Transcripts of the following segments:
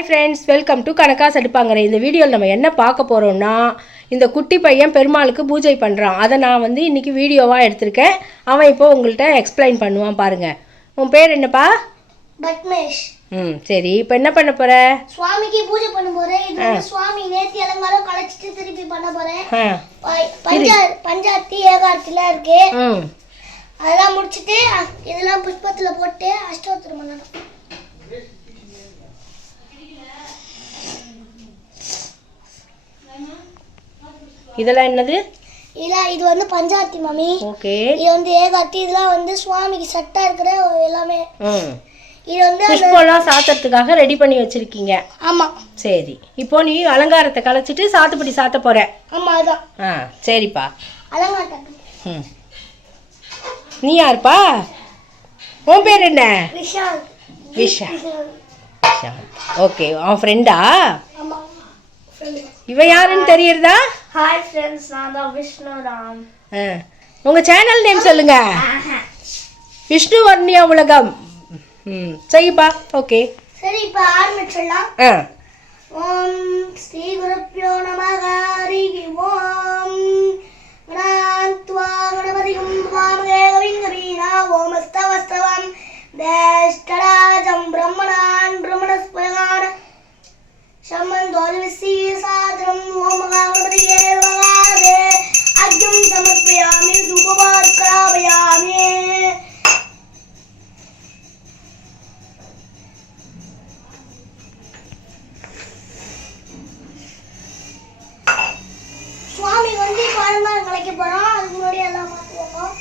Hi friends, welcome to கனகாஸ் அடுப்பாங்கரை. இந்த வீடியோவில் நம்ம என்ன பார்க்க போகிறோம்னா, இந்த குட்டி பையன் பெருமாளுக்கு பூஜை பண்ணுறான். அதை நான் இன்றைக்கி வீடியோவாக எடுத்திருக்கேன். அவன் இப்போ உங்கள்கிட்ட எக்ஸ்பிளைன் பண்ணுவான் பாருங்கள். உன் பேர் என்னப்பா? பத்மேஷ். சரி, இப்போ என்ன பண்ண போகிற? சுவாமிக்கு பூஜை பண்ண போகிறேன். இது சுவாமி நேர்த்தி அலங்காரம் கலைச்சிட்டு திருப்பி பண்ண போகிறேன். பஞ்சாத்தி ஏகாரத்தில் இருக்கு. அதெல்லாம் முடிச்சுட்டு இதெல்லாம் புஷ்பத்தில் போட்டு அஷ்டோத்திரம் பண்ணணும். இதெல்லாம் என்னது? இது பஞ்சாத்தி மாமி. ஓகே. இது ஏகாத்தி. இதெல்லாம் சுவாமிக்கு சட்டா இருக்கிற எல்லாமே. இது புஷ்பம்லாம் சாத்துறதுக்காக ரெடி பண்ணி வச்சிருக்கீங்க. ஆமா. சரி, இப்போ நீ அலங்காரத்தை கலைச்சிட்டு சாத்துப்படி சாத்த போற. ஆமா, அதான். சரிப்பா. அலங்காரம். நீ யாருப்பா? உன் பேர் என்ன? விஷால். விஷால். ஓகே, அவன் ஃப்ரெண்டா? ஆமா. இவ யாருன்னு தெரியுறதா? ஹாய் ஃப்ரெண்ட்ஸ், நான் தான் விஷ்ணுராம். உங்க சேனல் நேம் சொல்லுங்க. விஷ்ணு வர்ணியா உலகம். சரிப்பா. ஓகே, சரி, இப்போ ஆரம்பிச்சிடலாம். ஓம் ஸ்ரீ குருப்யோ நமः. ஹரி ஓம் கணாத்வா கணபதிம் வாமகே கவிங்கவீனா ஓமஸ்தவஸ்தவம் தேஷ்டராஜம் பிரம்மணான் பிரம்மணஸ்பயகான சம்மந்தோதிவிசி சாதனம் ஓமகாகபதியே வகாதே அஜ்யம் சமர்ப்பயாமி தூபமார்க்கராபயாமி. சுவாமி பழங்காலம் கலைக்க போறோம். அதுக்கு முன்னாடி எல்லாம் மாற்றுவாங்க.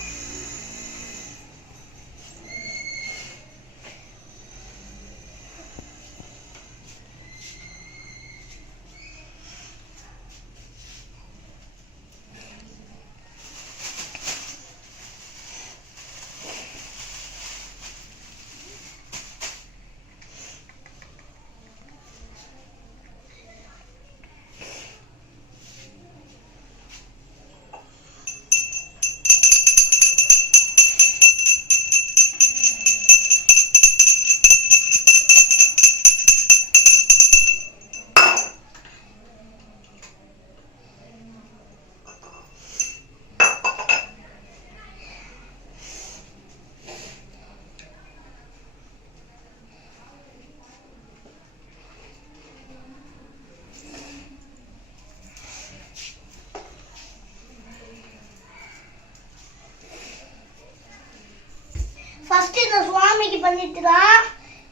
ஃபர்ஸ்ட் இந்த சுவாமிக்கு பண்ணிட்டு தான்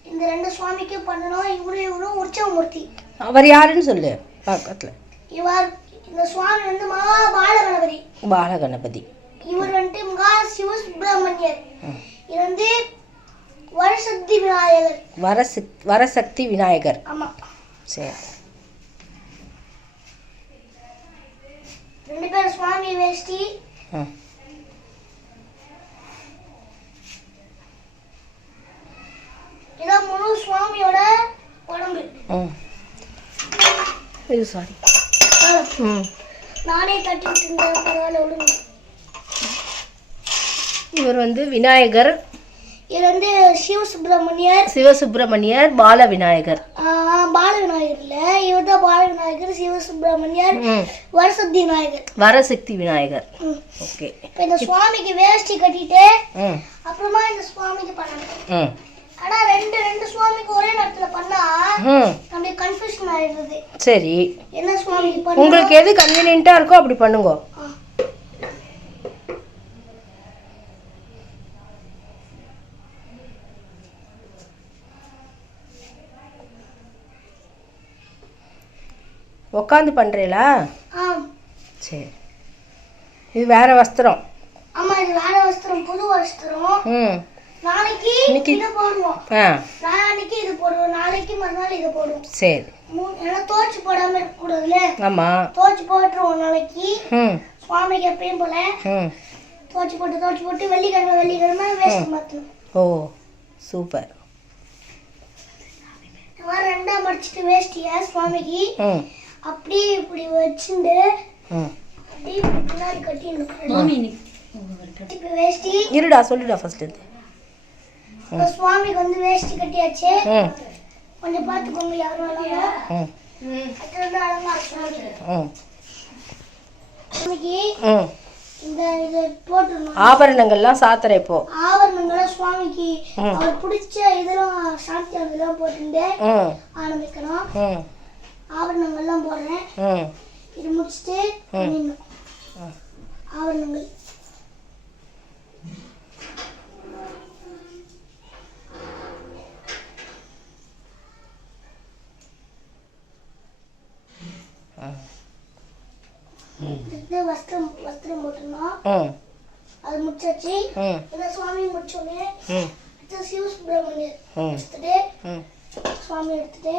இந்த ரெண்டு சுவாமிக்கு பண்ணணும். இவரும் உற்சவமூர்த்தி. அவர் யாருன்னு சொல்லு பக்கத்துல. இந்த சுவாமி மகா பாலகணபதி. பாலகணபதி. இவர் மகா சிவசுப்பிரமணியர். இது வரசக்தி விநாயகர். வரசக்தி விநாயகர். ஆமா. சரி. ரெண்டு பேரும் சுவாமி வேஷ்டி. இதான் முழு சுவாமியோட உடம்பு. சாரி, நானே தட்டிட்டு இருந்தேன். பரவாயில்ல, விடுங்க. இவர் விநாயகர். இது சிவசுப்பிரமணியர். சிவசுப்பிரமணியர். பால விநாயகர். பால விநாயகர் இல்ல, இவர் தான் பால விநாயகர். சிவசுப்பிரமணியர் வரசக்தி விநாயகர். வரசக்தி விநாயகர். ஓகே. இப்போ இந்த சுவாமிக்கு வேஷ்டி கட்டிட்டு அப்புறமா இந்த சுவாமிக்கு பண்ணணும். ஆனா ரெண்டு சுவாமிக்கு ஒரே நேரத்துல பண்ணா நமக்கு கன்ஃபியூஷன் ஆயிடுது. சரி, என்ன சுவாமிக்கு பண்ணணும்? உங்களுக்கு எது கன்வீனியன்ட்டா இருக்கோ அப்படி பண்ணுங்க. உட்காந்து பண்றீங்களா? சரி. இது வேற வஸ்திரம். ஆமா, இது வேற வஸ்திரம், புது வஸ்திரம். நாளைக்கு இது போடுவோம். நாளைக்கு இது போடுவோம். நாளைக்கு மறுநாள் இது போடுவோம். சரி. ஏன்னா தோச்சு போடாம இருக்க கூடாதுல. ஆமா, தோச்சு போட்டுருவோம் நாளைக்கு. சுவாமிக்கு எப்பயும் போல தோச்சு போட்டு வெள்ளிக்கிழமை வேஷ்டி மாத்தணும். ஓ, சூப்பர். ரெண்டா மடிச்சிட்டு வேஷ்டிய சுவாமிக்கு அப்படியே இப்படி வச்சுட்டு அப்படியே பின்னாடி கட்டிடணும். வேஷ்டி இருடா, சொல்லுடா ஃபர்ஸ்ட். சுவாமிக்கு வேஷ்டி கட்டியாச்சு. கொஞ்சம் பார்த்துக்கோங்க யாரும் இல்லாம. அடுத்து வந்து அலங்காரம் சுவாமிக்கு இந்த இது போட்டுருணும். ஆபரணங்கள்லாம் சாத்துறேன் இப்போ. ஆபரணங்கள்லாம் சுவாமிக்கு அவர் பிடிச்ச இதெல்லாம் சாந்தி அதெல்லாம் போட்டு ஆரம்பிக்கணும். ஆபரணங்கள்லாம் போடுறேன். இது முடிச்சுட்டு ஆவணங்கள் வஸ்திரம் போட்டுருந்தோம். அது முடிச்சாச்சு. சுவாமி முடிச்சோடனே சிவ சுப்பிரமணியர் எடுத்துட்டு சுவாமி எடுத்துட்டு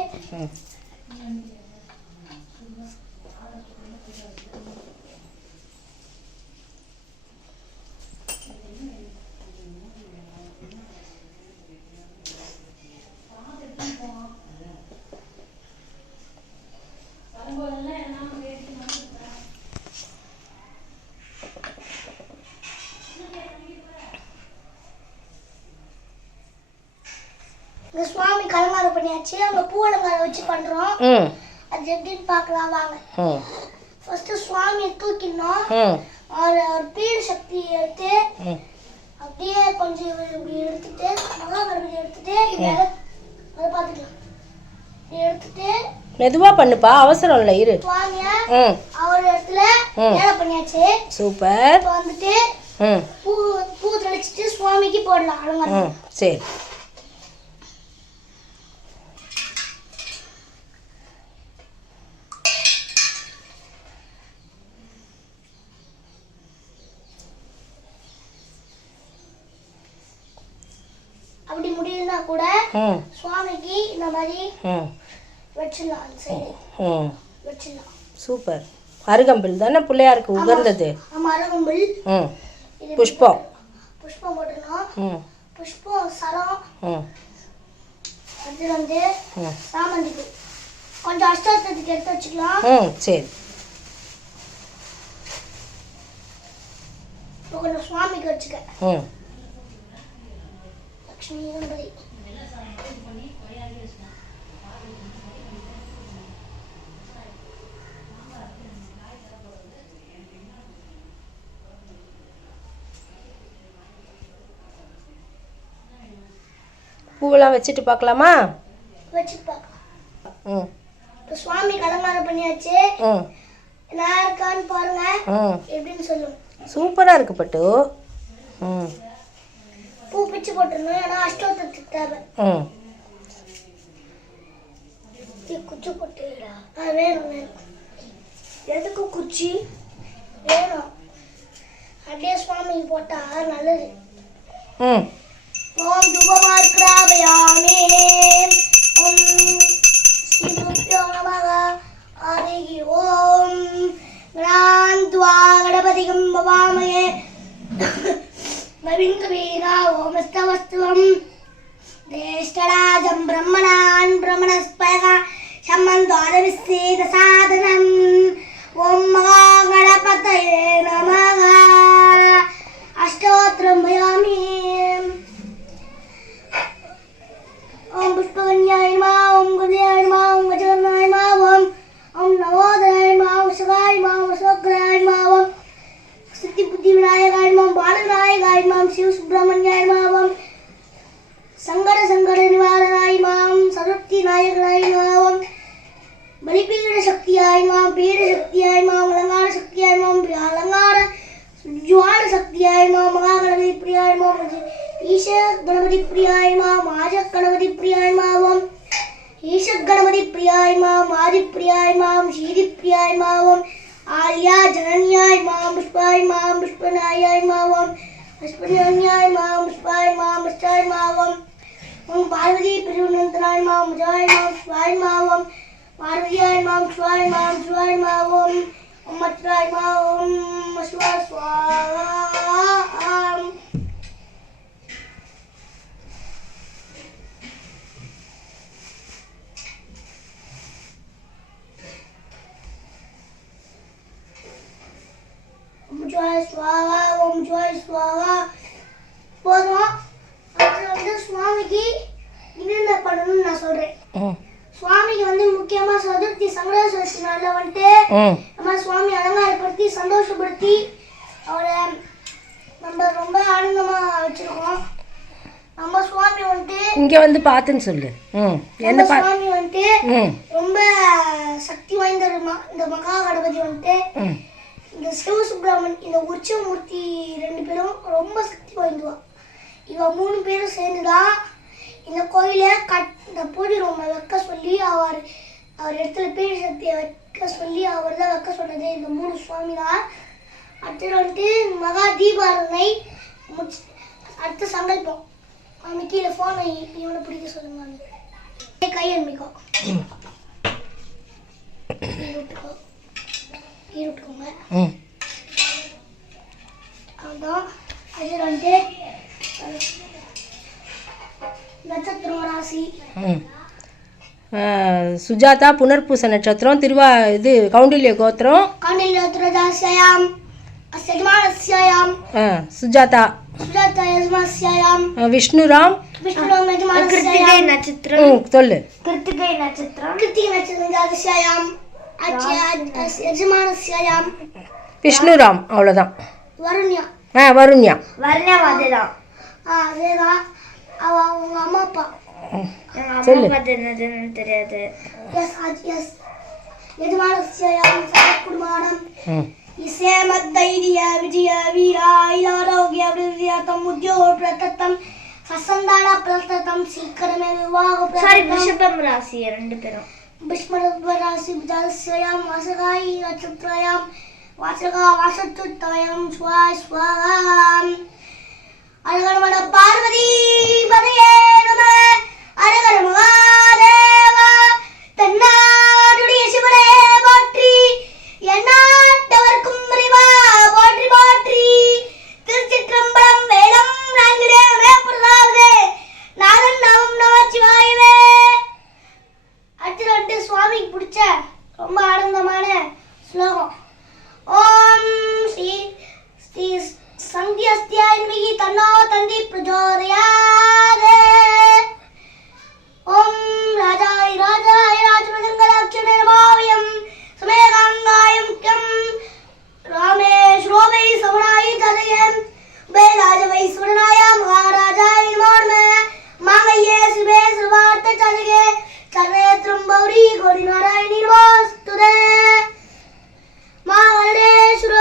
சுவாமி அலங்காரம் பண்ணியாச்சு. அங்க பூ அலங்காரம் வச்சு பண்றோம். அது எப்படின்னு பார்க்கலாம் வாங்க. ஃபர்ஸ்ட் சுவாமியை தூக்கிடணும். ஒரு பீட சக்தி எடுத்து அப்படியே கொஞ்சம் இப்படி எடுத்துட்டு மகாகணபதி எடுத்துட்டு அதை பார்த்துக்கலாம். எடுத்துட்டு மெதுவா பண்ணுப்பா, அவசரம் இல்லை, இரு. சுவாமிய அவர் இடத்துல ஏழை பண்ணியாச்சு. சூப்பர். இப்போ வந்துட்டு பூ தெளிச்சிட்டு சுவாமிக்கு போடலாம் அலங்காரம். சரி. அப்படி முடியலனா கூட சுவாமிக்கு இந்த மாதிரி வெச்சிடலாம். அந்த சைடு வெச்சிடலாம். சூப்பர். அருகம்பில் தானே பிள்ளையாருக்கு உகந்தது. ஆமா, அருகம்பில். புஷ்பம் போட்டுருந்தோம். புஷ்பம் சரம். அது வந்து சாமந்திக்கு கொஞ்சம் அஷ்டோத்திரத்துக்கு எடுத்து வச்சுக்கலாம். சரி. இப்போ கொஞ்சம் சுவாமிக்கு வச்சுக்க. லட்சுமி கணபதி பூவெல்லாம் வச்சுட்டு பார்க்கலாமா? வச்சுட்டு பார்க்கலாம். இப்போ சுவாமி அலங்காரம் பண்ணியாச்சு. நல்லா இருக்கான்னு பாருங்க, எப்படின்னு சொல்லுங்க. சூப்பராக இருக்கு பட்டு. பூ பிச்சு போட்டுருந்தோம், ஏன்னா அஷ்டோத்திரத்துக்கு தேவை. குச்சி போட்டுடா. வேணும் எதுக்கு குச்சி வேணும்? அப்படியே சுவாமிக்கு போட்டா நல்லது. ஓம் துபமார்க்ராபயாமே. ஓம் ஸ்ரீகுருப்யோ நமः. ஹரி ஓம் கணாந்த்வா கணபதிகம் பவாமயே. நவிங்கவீரா ஓமஸ்தவஸ்துவம் தேஷ்டராஜம் பிரம்மணான் பிரம்மணஸ்பயக சம்மந்தாரவிஸ்தேத சாதனம். ஓம் மகா கணபதயே நமः. அஷ்டோத்திரம் பயாமி. ஓம் புஷ்பகன்யாய நமः. ஓம் குல்யாய நமः. ஓம் கஜகர்ணாய நமः. ஓம் நவோதராய நமः. ஓம் சகாய நமः. ஓம் சோக்ராய நமः. ஓம் சித்தி புத்தி விநாயகாய நமः. பாலநாயகாய நமः. சிவ சுப்பிரமணியாய நமः. சங்கட நிவாரணாய நமः. சரஸ்வதி நாயகனாய நமः. பலிபீட சக்தியாய நமः. பீட சக்தியாய நமः. அலங்கார சக்தியாய நமः. அலங்கார ஜுவால சக்தியாய நமः. மகாகணபதி பிரியாய நமः. ஈஷ கணபதி பிரியாய நமः. மாஜ கணபதி பிரியாய நமः. ஈஷ கணபதி பிரியாய நமः. ஆதி பிரியாய நமः. ஸ்ரீதி பிரியாய நமः. ஆர்யா ஜனன்யாய நமः. புஷ்பாய நமः. புஷ்பநாயாய நமः. புஷ்பநாயாய நமः. புஷ்பாய நமः. புஷ்டாய நமः. ஓம் பார்வதி பிரிவுநந்தனாய நமः. முஜாய நமः. புஷ்பாய நமः. பார்வதியாய நமः. புஷ்பாய நமः. புஷ்பாய நமः. ஓம் மத்ராய நமः. ஓம் சிவா ஸ்வாஹா. ஓம் ஜாய் ஸ்வாஹா. ஓம் ஜாய் ஸ்வாஹா. போதும். அப்புறம் வந்து சுவாமிக்கு என்னென்ன பண்ணணும்னு நான் சொல்றேன். சுவாமிக்கு வந்து முக்கியமா சதுர்த்தி சங்கட சதுர்த்தி நாள்ல வந்துட்டு நம்ம சுவாமி அலங்காரப்படுத்தி சந்தோஷப்படுத்தி அவரை நம்ம ரொம்ப ஆனந்தமா வச்சிருக்கோம். நம்ம சுவாமி வந்துட்டு இங்க வந்து பார்த்துன்னு சொல்லு. என்ன சுவாமி வந்துட்டு ரொம்ப சக்தி வாய்ந்த இந்த மகா கணபதி வந்துட்டு இந்த சிவசுப்ரமணியன் இந்த உற்சவமூர்த்தி 2 பேரும் ரொம்ப சக்தி வாய்ந்தவா. இவ 3 பேரும் சேர்ந்துதான் இந்த கோயிலை இந்த பூஜை ரூமை வைக்க சொல்லி அவர் இடத்துல பீட சக்தியை வைக்க சொல்லி அவர் தான் வைக்க சொன்னது இந்த 3 சுவாமி தான். அடுத்தது வந்துட்டு மகா தீபாரதனை அடுத்த சங்கல்பம். அவனு கீழே ஃபோனை இவனை பிடிக்க சொல்லுங்க. கை அன்மிக்கோ ஈரோட்டுக்கோங்க. அதுதான் அது வந்துட்டு நட்சத்திரம் ராசி சுஜாதா புனர்பூச நட்சத்திரம் இது கௌண்டில்ய கோத்திரம் கௌண்டில்யோத்ரதாஸ்யாம் அஸ்யஜமானஸ்யாம் சுஜாதா யஜமானஸ்யாம் விஷ்ணுராம் யஜமானஸ்யாம் நட்சத்திரம் சொல்லு. கிருத்திகை நட்சத்திரம் ஜாதஸ்யாம் யஜமானஸ்யாம் விஷ்ணுராம் அவ்வளவுதான். வருண்யா வருண்யா அதேதான் அதேதான். அவங்க அம்மா அப்பா சொல்லு. தெரியாது. யஜமானஸ்யாம் சத்குமாரம் இசேமத்தைரிய விஜய வீராரோக்கிய அபிவிருத்தியார்த்தம் உத்யோக பிரதத்தம் சசந்தான பிரதத்தம் சீக்கிரமே விவாக ரிஷபம் ராசி 2 பேரும் விஷ்மரத்வ ராசி ஜாதஸ்யாம் வாசகாயி நட்சத்திரயாம் வாசகா வாசத்துத்தயம் ஸ்வாஸ்வாம். அழகரமண பார்வதி பதையே நம அரகர மகாதேவா தன்னாடுடைய சிவனே போற்றி எந்நாட்டவர்க்கும் அறிவா போற்றி போற்றி. திருச்சிற்றம்பலம் வேதம் நான்கிடே பிரதாவதே நாதன் நாமம் நமச்சிவாயவே. அடுத்து வந்து சுவாமிக்கு பிடிச்ச ரொம்ப ஆனந்தமான ஸ்லோகம். ஓம் ஸ்ரீ ஸ்ரீ சந்தியஸ்தியான்மிகி தன்னோ தந்தி பிரஜோதயாதே. ஓம் ராஜாய ராஜாய ராஜமதங்கலாட்சணே நமாவயம் சமேகாங்காயம் கம் ராமேஸ்வரோவை சவனாயி ததயம் வேலாஜவை சுவனாய மகாராஜாய நமோ மாங்கல்யே சிவே சர்வார்த்த சாதகே சர்வேத்ரம் பௌரி கோடி நாராயணி நமோஸ்துதே. மாங்கல்யேஸ்வர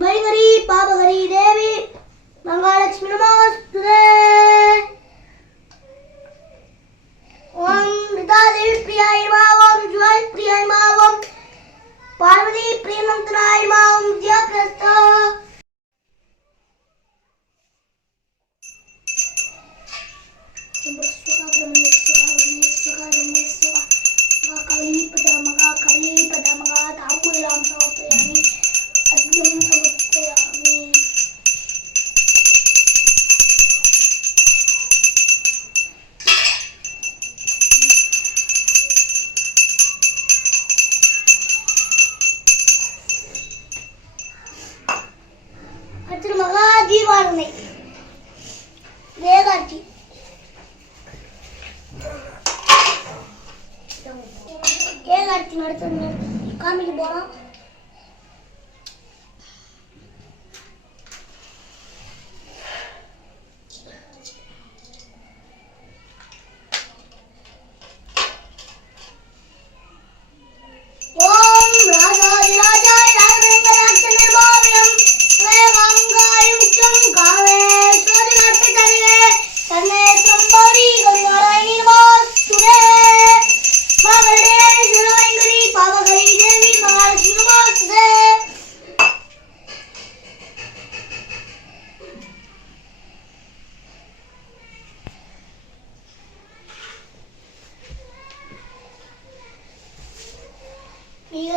பைகரி பாபகரி தேவி மகாலட்சுமி நமோஸ்துதே. ஓம் ரிதாதேவி பிரியாய நமः. ஓம் ஜுவாய் பிரியாய நமः. ஓம் பார்வதி பிரியநந்தனாய நமः. ஓம் வித்யாபிரஸ்தா. தீபாவளி வேகாட்சி வேகாட்சி நடத்த காமிக்க போறோம். ஓம் ராஜாய ராஜாய ராஜவேங்கடாட்சணே பாவயம் வேகாங்காயம் கம் காவேஸ்வரி நாட்டை தருவே தன்னேத்ரம் பௌரி கருணாராயணி நமோஸ்துதே. மகளே சிவவைங்கரி பாவகரி தேவி மகாலட்சுமி நமோஸ்துதே.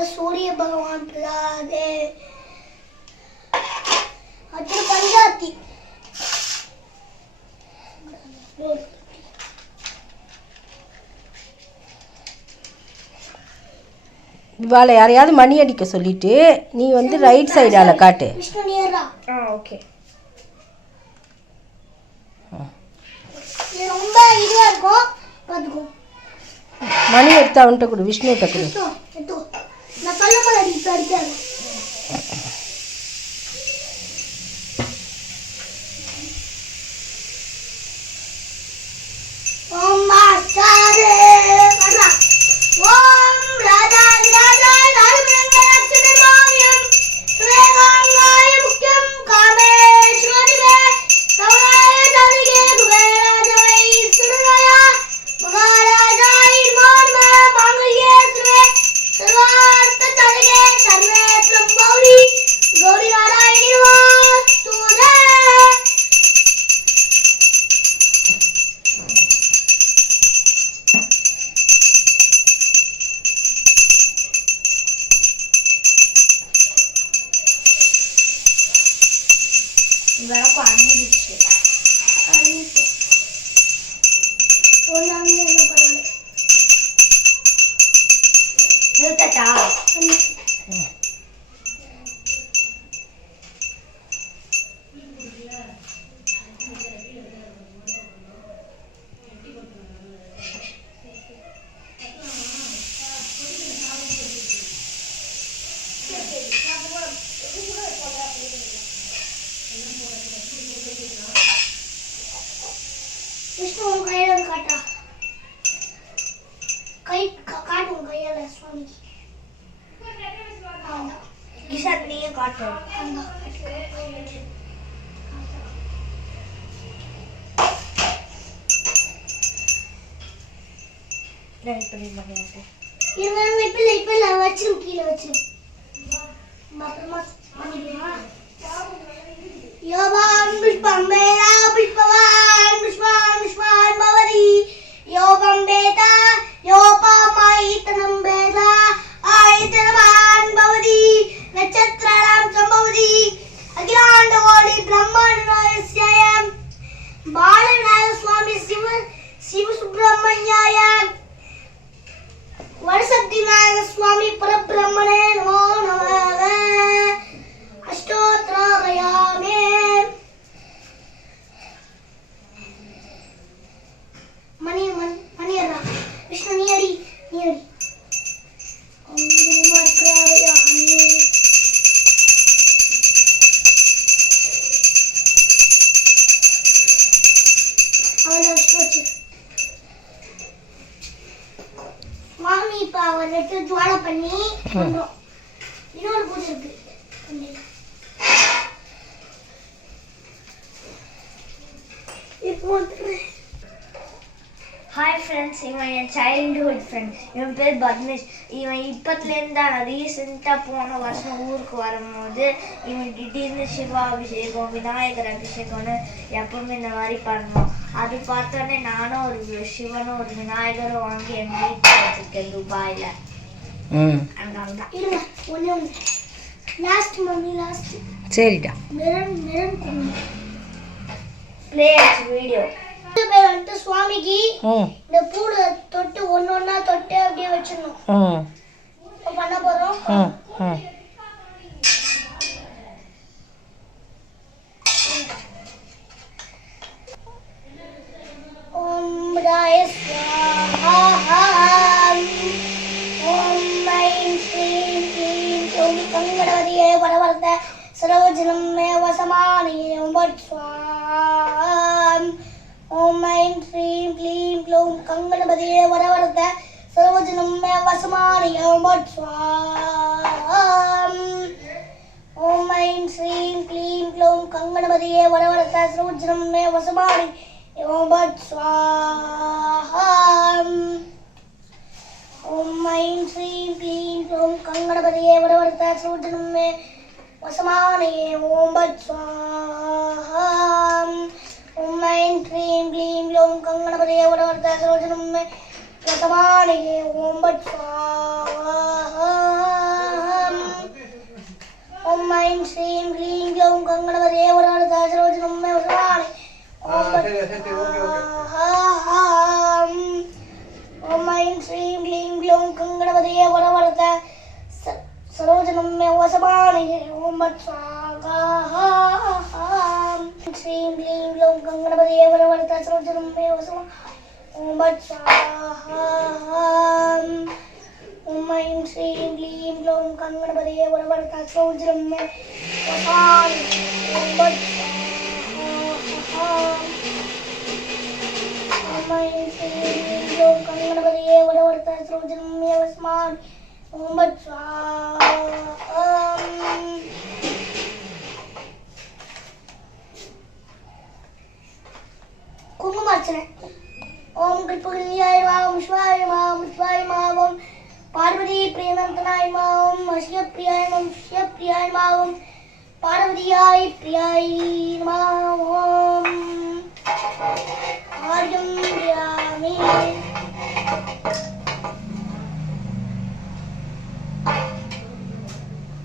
सूर्य भगवान प्रसादे अत्र पंजाती இவாளை யாரையாவது மணி அடிக்க சொல்லிட்டு நீ வந்து ரைட் சைடால காட்டு. விஷ்ணு நேரா ஓகே. இது ரொம்ப இதுவா இருக்கும் பாத்துக்கோ. மணி எடுத்து அவன்கிட்ட கொடு, விஷ்ணுகிட்ட கொடு. நான் சொல்ல போல அடிக்காது. ஓம் மாஸ்டரே வரா. ஓம் ராஜாதிராஜா ராஜபிரங்கலட்சுமிமாயம் சுவேகாங்காய முக்கியம் காமேஸ்வரிவே சவனாய தாதிகே குபேராஜவை சுடராயா மகாராஜாய் மான்ம மாங்கல்யே சுவே சர்வார்த்த தாதிகே சர்வேத்ரம் கௌரி கௌரி நாராயணி வாஸ்துதே. விளக்கு அணிஞ்சிச்சு என்ன பரவாயில்ல நிறுத்தட்டா. விஷ்ணு உன் கையில காட்டா, கை காட்டு உன் கையால சுவாமிக்கு. கிஷாத் நீயே காட்டு. இப்ப இல்ல வச்சிரு, கீழே வச்சிரு. அப்புறமா பண்ணிக்கலாம். யோபான் புஷ்பம் வேதா புஷ்பவான் புஷ்பான் புஷ்பான் பவதி யோபம் வேதா யோபாமாயித்தனம் வேதா ஆயித்தனவான் பவதி நட்சத்திராணாம் சம்பவதி அகிலாண்ட கோடி பிரம்மாண்டநாயஸ்யாயம் பாலநாயக சுவாமி சிவ சுப்பிரமணியாய வரசக்தி நாயக சுவாமி பரபிரம்மணே நமோ நமः. அஷ்டோத்திராயாமே. மணியரா விஷ்ணு நீ அடி. சுவாமி இப்ப வந்துட்டு ஜுவாலை பண்ணி பண்றோம். இன்னொரு பூஜை இருக்கு. ஹாய் ஃப்ரெண்ட்ஸ், இவன் என் சைல்டுஹுட் ஃப்ரெண்ட்ஸ். இவன் பேர் பத்மேஷ். இவன் இப்பத்துலேருந்து ரீசெண்டாக போன வருஷம் ஊருக்கு வரும்போது இவன் திடீர்னு சிவா அபிஷேகம் விநாயகர் அபிஷேகம்னு எப்பவுமே இந்த மாதிரி பண்ணுவான். அது பார்த்தோன்னே நானும் ஒரு சிவனும் ஒரு விநாயகரும் வாங்கி என் வீட்டில் வச்சுருக்கேன் துபாயில். அதனால்தான் இருங்க ஒன்று லாஸ்ட் மம்மி லாஸ்ட். சரிடா. மிரன் ப்ளே வீடியோ. பேர் வந்துட்டு சுவாமிக்கு இந்த பூல தொட்டு ஒன்னொன்னா தொட்டு அப்படியே வச்சிடணும். பண்ண போறோம். ஓம் ராய ஸ்வாஹா. ஓம் ஐம் ஸ்ரீம் க்ளீம் க்ளௌம் கங்கணபதியே வரவரத சரோஜனம் மே வசமானியே ஓம் ஸ்வாஹா. ஓம் ஐம் ஸ்ரீம் க்ளீம் க்ளௌம் கங்கணபதியே வரவரத சரோஜனம் மே வசமானியே ஓம் ஸ்வாஹா. ஓம் ஐம் ஸ்ரீம் க்ளீம் க்ளௌம் கங்கணபதியே வரவரத சரோஜனம் மே வசமானி ஓம் ஸ்வாஹா. ஓம் ஐம் ஸ்ரீம் க்ளீம் க்ளௌம் கங்கணபதியே வரவரத சரோஜனம் மே வசமானி ஓம் ஸ்வாஹா. ஓம் ஐம் ஸ்ரீம் க்ளீம் க்ளௌம் கங்கணபதியே வரவரத சரோஜனம் மே வசமானி ஓம் ஸ்வாஹா. ஓம் ஐம் ஸ்ரீம் க்ளீம் க்ளௌம் கங்கணபதியே வரவரத சரோஜனம் மே வசமானி ஓம் ஐம் ஸ்ரீம் க்ளீம் க்ளௌம் கங்கணபதியே வரவரத சரோஜனம் மே வசமானி ஓம் ஸ்வாஹா. ஸ்ரீம் க்ளீம் க்ளௌம் கங்கணபதியே வரவரத சரோஜனம் மே வசமானி ஓம் பட் ஸ்வாஹா. ஓம் ஐம் ஸ்ரீம் க்ளீம் க்ளௌம் கங்கணபதயே வரவரத சௌஜ்ரம் மே வசான். ஓம் பட் ஸ்வாஹா. ஓம் ஐம் ஸ்ரீம் க்ளீம் க்ளௌம் கங்கணபதயே வரவரத சௌஜ்ரம் மே வஸ்மான். ஓம் பட் ஸ்வாஹா. குங்குமார்ச்சனை. ஓம் கிருப்பகிரியாய மாம் சிவாய மாம் சிவாய மாம் பார்வதி பிரியநந்தனாய மாம் அசியப்பிரியாய மாம் சிவப்பிரியாய மாம் பார்வதியாய் பிரியாய் மாம். ஆரியம் பிரியாமி.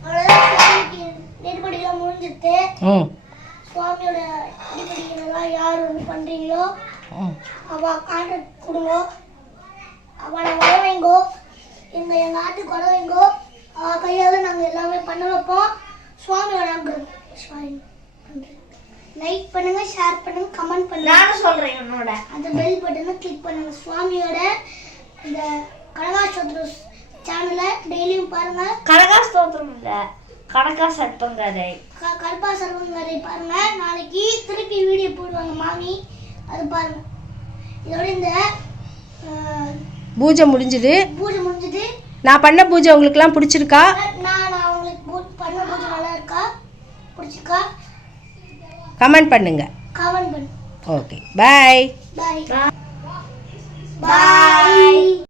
சுவாமிக்கு நெருப்படிலாம் முடிஞ்சிட்டு சுவாமியோட அடிப்படையிலாம் யார் வந்து பண்ணுறீங்களோ அவள் கான்ட்ராக்ட் கொடுங்க, அவளை வர வைங்கோ, எங்கள் ஆட்டுக்கு வர வைங்கோ. அவள் கையால் நாங்கள் எல்லாமே பண்ண வைப்போம். சுவாமியோட லைக் பண்ணுங்க, ஷேர் பண்ணுங்க, கமெண்ட் பண்ணுங்க. நானும் சொல்றேன் என்னோட அந்த பெல் பட்டனை கிளிக் பண்ணுங்க. சுவாமியோட இந்த கனகாசோத்ரு சேனலை டெய்லியும் பாருங்க. கனகா ஸ்தோத்திரம் இல்லை, கனகா சர்ப்பங்கதை, கல்பா சர்வங்கதை பாருங்க. நாளைக்கு திருப்பி வீடியோ போடுவாங்க மாமி, அது பாருங்க. இதோட இந்த பூஜை முடிஞ்சுது. பூஜை முடிஞ்சது. நான் பண்ண பூஜை உங்களுக்குலாம் பிடிச்சிருக்கா? நான் உங்களுக்கு பண்ண பூஜை நல்லா இருக்கா, பிடிச்சிருக்கா? கமெண்ட் பண்ணுங்க. கமெண்ட் பண்ணு. ஓகே, பாய். பாய் பாய்.